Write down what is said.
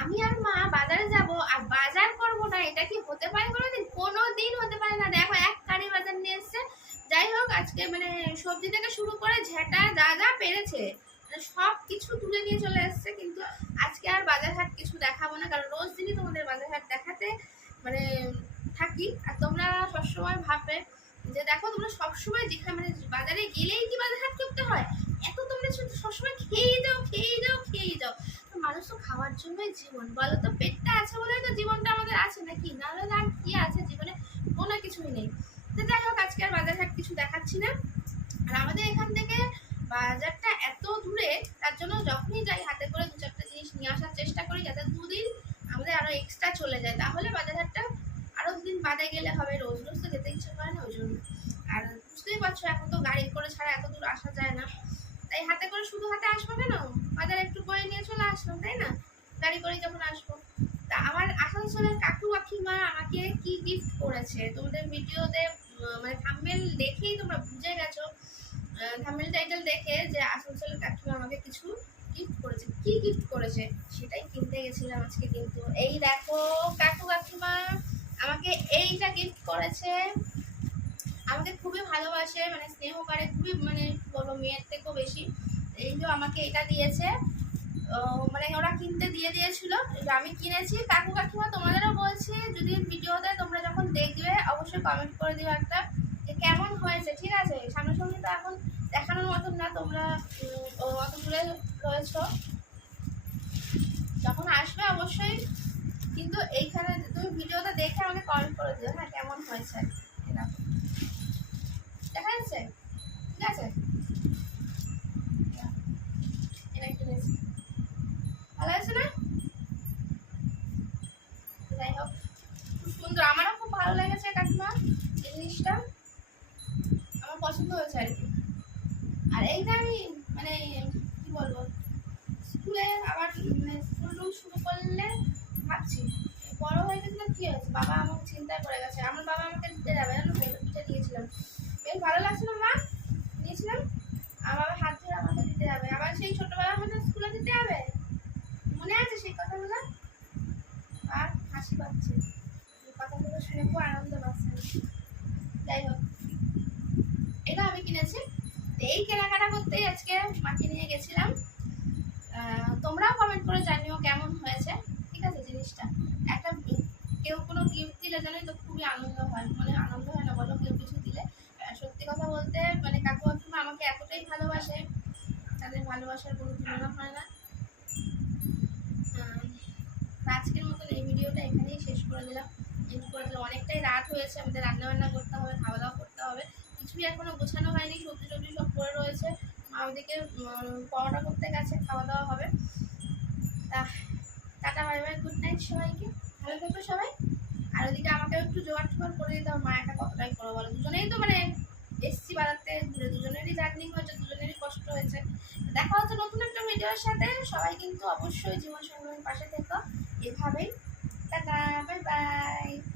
আমি আর মা বাজারে যাব আর বাজার করব না, এটা কি হতে পারে কোনোদিন? কোনো দিন হতে পারে না। দেখো, এক কারি বাজার নিয়ে এসছে। যাই হোক, আজকে মানে সবজি থেকে শুরু করে ঝেঁটা যা যা পেরেছে মানে সব কিছু তুলে নিয়ে চলে এসছে। কিন্তু আজকে আর বাজার হাট কিছু দেখাবো না, কারণ রোজ দিনই তোমাদের বাজার হাট দেখাতে মানে থাকি। আর তোমরা সবসময় ভাববে যে দেখো, তোমরা সবসময় যেখানে মানে বাজারে গেলেই কি বাজার হাট করতে হয়? এত তোমরা সবসময় খেয়েই মানুষ তো খাওয়ার জন্যই জীবন। বলো তো, পেটটা আছে বলে তো জীবনটা আমাদের আছে নাকি? নাহলে আর কি আছে জীবনে? কোনো কিছুই নেই। তো যাই হোক, আজকে আর বাজার হাট কিছু দেখাচ্ছি না। আর আমাদের এখান থেকে বাজারটা এত দূরে, তার জন্য যখনই যাই হাতে করে দু চারটা জিনিস নিয়ে আসার চেষ্টা করি, যাতে দুদিন আমাদের আরও এক্সট্রা চলে যায়। তাহলে বাজার হাটটা আরও দুদিন বাদে গেলে হবে। রোজ রোজ তো যেতে ইচ্ছে করে না, ওই জন্য। আর বুঝতেই পারছ, এখন তো গাড়ি করে ছাড়া এত দূর আসা যায় না। তাই হাতে করে শুধু হাতে আসব কেন? বাজারে নিয়ে চলে আসলাম, তাই না? গাড়ি করে যখন আসব। তা আমার আসানসোলের কাকু কাকিমা আমাকে কি গিফট করেছে? তোমাদের ভিডিওতে মানে থাম্বেল দেখেই তোমরা বুঝে গেছো। থাম্বেল টাইটেল দেখে যে আসানসোলের কাকিমা আমাকে কিছু গিফট করেছে। কি গিফট করেছে? সেটাই কিনতে গেছিলাম আজকে কিন্তু। এই দেখো, কাকু কাকিমা, আমাকে এইটা গিফট করেছে। আমাকে খুবই ভালোবাসে মানে স্নেহ করে, খুবই মানে বলব মেয়ের থেকেও বেশি। এই যে আমাকে এটা দিয়েছে। মানে ওরা কিনতে দিয়ে দিয়েছিল আমি কিনেছি। কাকু কাকিমা তোমাদেরও বলছি, যদি ভিডিওতে তোমরা যখন দেখবে, অবশ্যই কমেন্ট করে দিও একটা, যে কেমন হয়েছে, ঠিক আছে? সামনাসামনি তো এখন দেখানোর মতন না, তোমরা অত দূরে রয়েছো। যখন আসবে অবশ্যই, কিন্তু এইখানে তুমি ভিডিওটা দেখে আমাকে কমেন্ট করে দিও হ্যাঁ কেমন হয়েছে? দেখা যাচ্ছে ঠিক আছে এটা কিনেছি ভালো আছে না যাই হোক খুব সুন্দর আমারও খুব ভালো লেগেছে কাকিমা এই জিনিসটা। আমার পছন্দ হয়েছে আর কি। আর এইটা আমি মানে কি বলব, স্কুলে আবার মানে স্কুল শুরু করলে ভাবছি। বড় হয়ে গেছিলাম, কি হয়েছে? বাবা আমাকে চিন্তায় করে গেছে। আমার বাবা আমাকে দিতে যাবে, জানো পিঠে দিয়েছিলাম। বেশ ভালো লাগছিল মা নিয়েছিলাম আমার বাবা হাত ধরে আমাকে দিতে যাবে। আবার সেই ছোটোবেলা মধ্যে স্কুলে দিতে হবে মনে আছে সেই কথাগুলো? আর হাসি পাচ্ছে। এই শুনে খুব আনন্দ পাচ্ছে যাই হোক, এটা আমি কিনেছি। এই কেনাকাটা করতেই আজকে মাকে নিয়ে গেছিলাম। তোমরাও কমেন্ট করে জানিও কেমন হয়েছে। ঠিক আছে, জিনিসটা। একটা কেউ কোনো গিফট দিলে জানোই তো খুবই আনন্দ হয়। মানে আনন্দ হয় না বলো, কেউ কিছু দিলে। সত্যি কথা বলতে মানে কাকু কাকিমা আমাকে এতটাই ভালোবাসে। তাদের ভালোবাসার কোনো তুলনা হয় না। আজকের মতন এই ভিডিওটা এখানেই শেষ করে দিলাম। এন্ড করে অনেকটাই রাত হয়েছে, আমাদের রান্না বান্না করতে হবে খাওয়া দাওয়া করতে হবে। কিছুই এখনও গোছানো হয়নি সবজি টবজি সব পড়ে রয়েছে। মা ওদিকে পরোটা করতে গেছে খাওয়া দাওয়া হবে। তা, tata bye bye good night সবাইকে। ভালো থেকো সবাই। আর ওদিকে আমাকে একটু জোগাড় টোগাড় করে দিতে হবে, মা একা কতটাই করো বলো। দুজনেই তো মানে এসছি বাড়াতে ঘুরে দুজনেরই জার্নি হয়েছে, দুজনেরই কষ্ট হয়েছে। দেখা হচ্ছে নতুন একটা ভিডিওর সাথে। সবাই কিন্তু অবশ্যই জীবন সঙ্গমের পাশে থেকো। এভাবেই টাটা বাই বাই